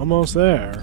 Almost there.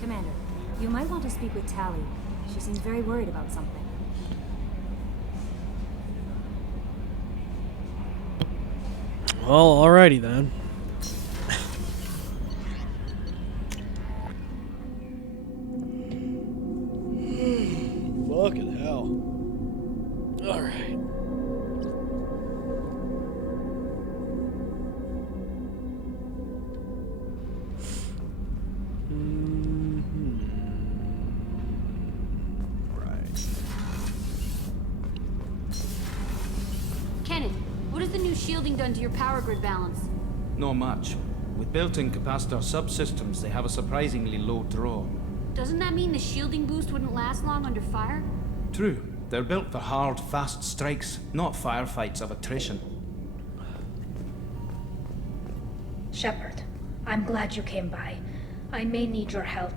Commander, you might want to speak with Tally. She seems very worried about something. Well, alrighty then. Fucking hell. Alright. What has the new shielding done to your power grid balance? Not much. With built-in capacitor subsystems, they have a surprisingly low draw. Doesn't that mean the shielding boost wouldn't last long under fire? True. They're built for hard, fast strikes, not firefights of attrition. Shepard, I'm glad you came by. I may need your help.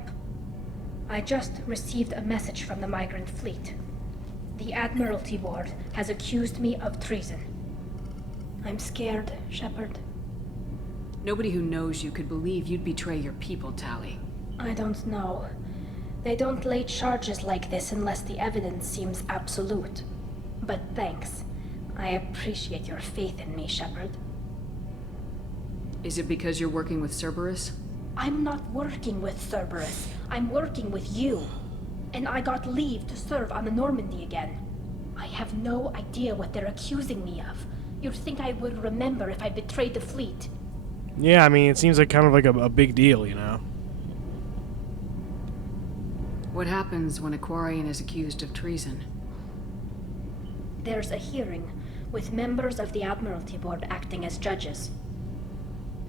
I just received a message from the migrant fleet. The Admiralty Board has accused me of treason. I'm scared, Shepard. Nobody who knows you could believe you'd betray your people, Tally. I don't know. They don't lay charges like this unless the evidence seems absolute. But thanks. I appreciate your faith in me, Shepard. Is it because you're working with Cerberus? I'm not working with Cerberus. I'm working with you. And I got leave to serve on the Normandy again. I have no idea what they're accusing me of. You'd think I would remember if I betrayed the fleet. Yeah, I mean, it seems like kind of like a big deal, you know? What happens when a Quarian is accused of treason? There's a hearing, with members of the Admiralty Board acting as judges.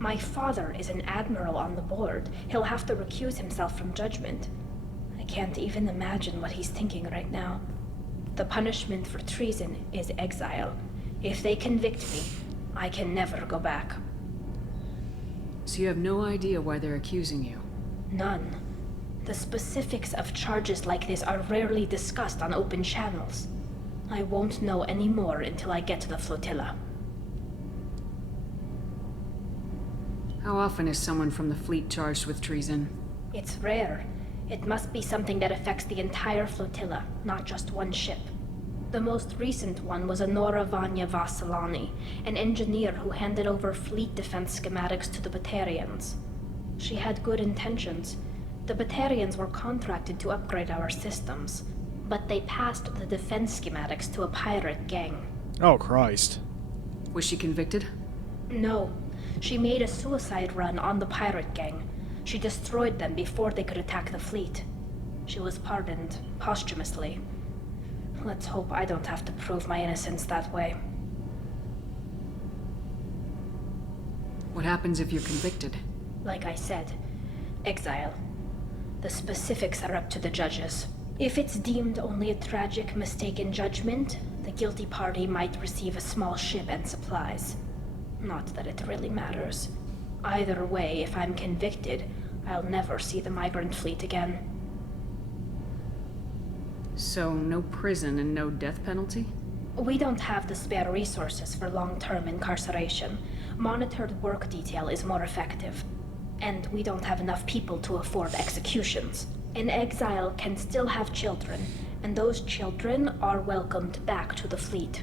My father is an admiral on the board. He'll have to recuse himself from judgment. I can't even imagine what he's thinking right now. The punishment for treason is exile. If they convict me, I can never go back. So you have no idea why they're accusing you? None. The specifics of charges like this are rarely discussed on open channels. I won't know any more until I get to the flotilla. How often is someone from the fleet charged with treason? It's rare. It must be something that affects the entire flotilla, not just one ship. The most recent one was Anora Vanya Vassilani, an engineer who handed over fleet defense schematics to the Batarians. She had good intentions. The Batarians were contracted to upgrade our systems, but they passed the defense schematics to a pirate gang. Oh, Christ. Was she convicted? No. She made a suicide run on the pirate gang. She destroyed them before they could attack the fleet. She was pardoned posthumously. Let's hope I don't have to prove my innocence that way. What happens if you're convicted? Like I said, exile. The specifics are up to the judges. If it's deemed only a tragic mistake in judgment, the guilty party might receive a small ship and supplies. Not that it really matters. Either way, if I'm convicted, I'll never see the migrant fleet again. So, no prison and no death penalty? We don't have the spare resources for long-term incarceration. Monitored work detail is more effective. And we don't have enough people to afford executions. An exile can still have children, and those children are welcomed back to the fleet.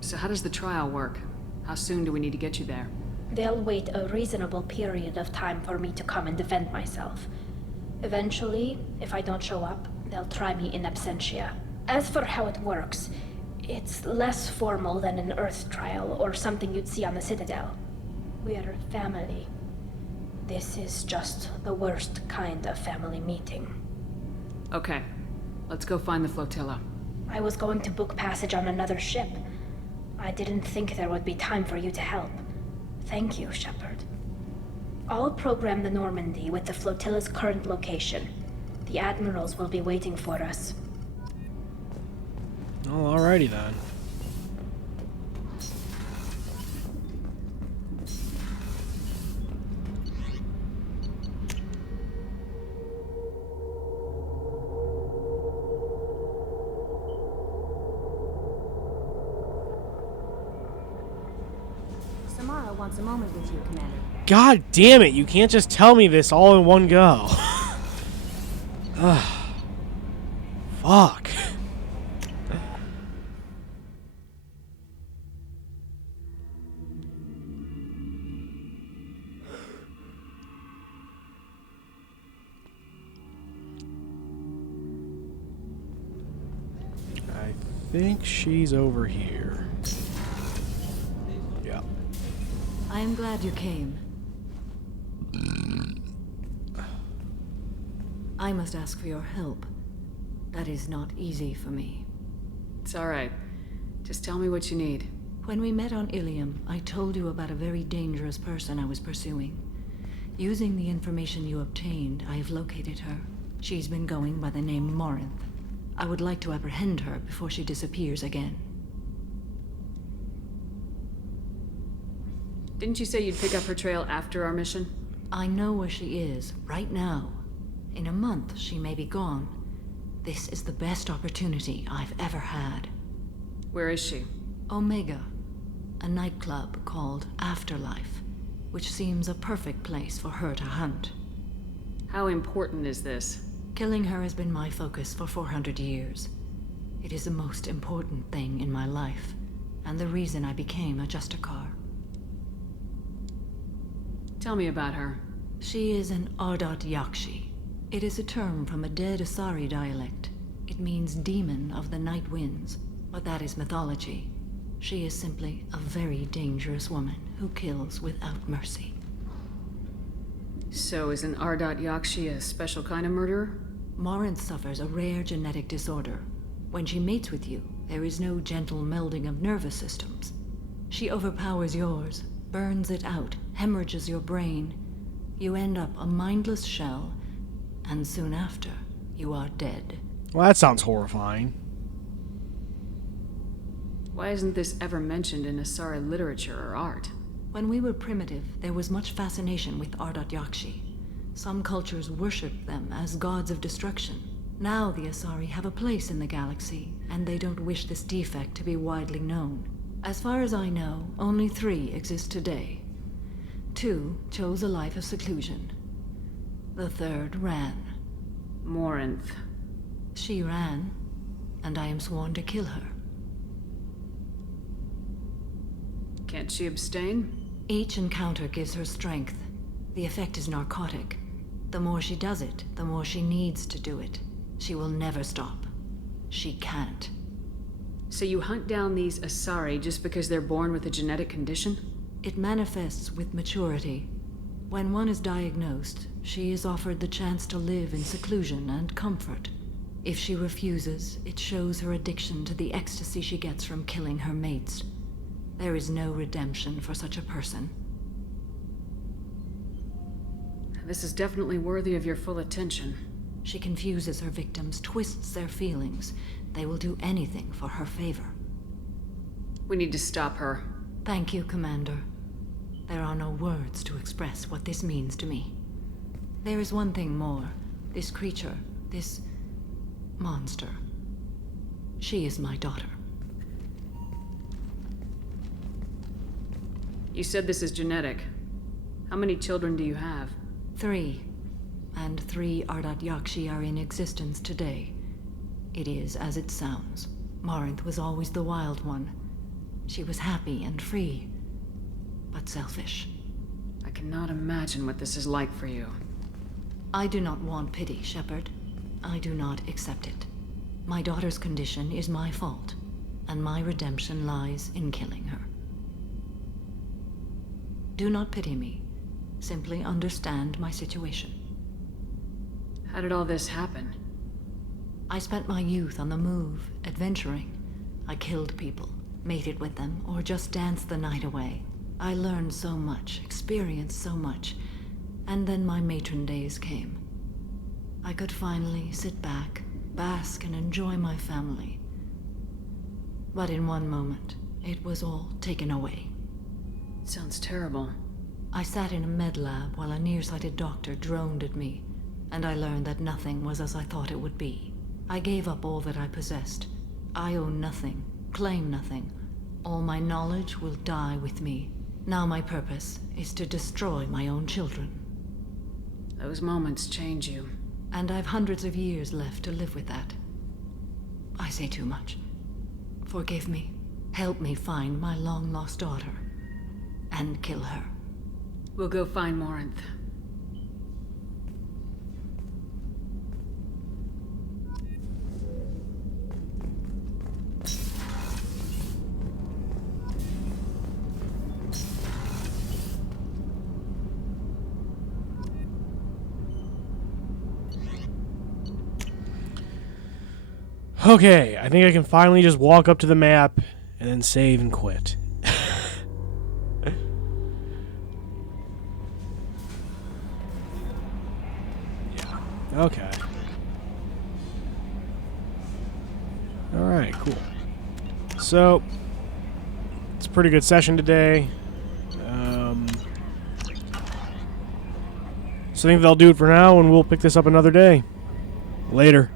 So how does the trial work? How soon do we need to get you there? They'll wait a reasonable period of time for me to come and defend myself. Eventually, if I don't show up, they'll try me in absentia. As for how it works, It's less formal than an Earth trial or something you'd see on the Citadel. We're family. This is just the worst kind of family meeting. Okay, let's go find the flotilla. I was going to book passage on another ship. I didn't think there would be time for you to help. Thank you, Shepard. I'll program the Normandy with the flotilla's current location. The admirals will be waiting for us. Oh, alrighty then. Samara wants a moment with you, Commander. God damn it, you can't just tell me this all in one go. Ugh. Fuck. I think she's over here. Yeah. I am glad you came. I must ask for your help. That is not easy for me. It's alright. Just tell me what you need. When we met on Ilium, I told you about a very dangerous person I was pursuing. Using the information you obtained, I have located her. She's been going by the name Morinth. I would like to apprehend her before she disappears again. Didn't you say you'd pick up her trail after our mission? I know where she is, right now. In a month, she may be gone. This is the best opportunity I've ever had. Where is she? Omega, a nightclub called Afterlife, which seems a perfect place for her to hunt. How important is this? Killing her has been my focus for 400 years. It is the most important thing in my life, and the reason I became a Justicar. Tell me about her. She is an Ardat Yakshi. It is a term from a dead Asari dialect. It means demon of the night winds, but that is mythology. She is simply a very dangerous woman who kills without mercy. So is an Ardat Yakshi a special kind of murderer? Morinth suffers a rare genetic disorder. When she mates with you, there is no gentle melding of nervous systems. She overpowers yours, burns it out, hemorrhages your brain. You end up a mindless shell, and soon after, you are dead. Well, that sounds horrifying. Why isn't this ever mentioned in Asari literature or art? When we were primitive, there was much fascination with Ardat Yakshi. Some cultures worshipped them as gods of destruction. Now the Asari have a place in the galaxy, and they don't wish this defect to be widely known. As far as I know, only 3 exist today. 2 chose a life of seclusion. The 3rd ran. Morinth. She ran, and I am sworn to kill her. Can't she abstain? Each encounter gives her strength. The effect is narcotic. The more she does it, the more she needs to do it. She will never stop. She can't. So you hunt down these Asari just because they're born with a genetic condition? It manifests with maturity. When one is diagnosed, she is offered the chance to live in seclusion and comfort. If she refuses, it shows her addiction to the ecstasy she gets from killing her mates. There is no redemption for such a person. This is definitely worthy of your full attention. She confuses her victims, twists their feelings. They will do anything for her favor. We need to stop her. Thank you, Commander. There are no words to express what this means to me. There is one thing more. This creature, this monster. She is my daughter. You said this is genetic. How many children do you have? 3. And 3 Ardat Yakshi are in existence today. It is as it sounds. Morinth was always the wild one. She was happy and free, but selfish. I cannot imagine what this is like for you. I do not want pity, Shepard. I do not accept it. My daughter's condition is my fault, and my redemption lies in killing her. Do not pity me. Simply understand my situation. How did all this happen? I spent my youth on the move, adventuring. I killed people, mated with them, or just danced the night away. I learned so much, experienced so much, and then my matron days came. I could finally sit back, bask, and enjoy my family. But in one moment, it was all taken away. Sounds terrible. I sat in a med lab while a nearsighted doctor droned at me, and I learned that nothing was as I thought it would be. I gave up all that I possessed. I own nothing, claim nothing. All my knowledge will die with me. Now my purpose is to destroy my own children. Those moments change you. And I've hundreds of years left to live with that. I say too much. Forgive me. Help me find my long-lost daughter. And kill her. We'll go find Morinth. Okay, I think I can finally just walk up to the map and then save and quit. Yeah. Okay. Alright, cool. So, it's a pretty good session today. So I think that'll do it for now, and we'll pick this up another day. Later.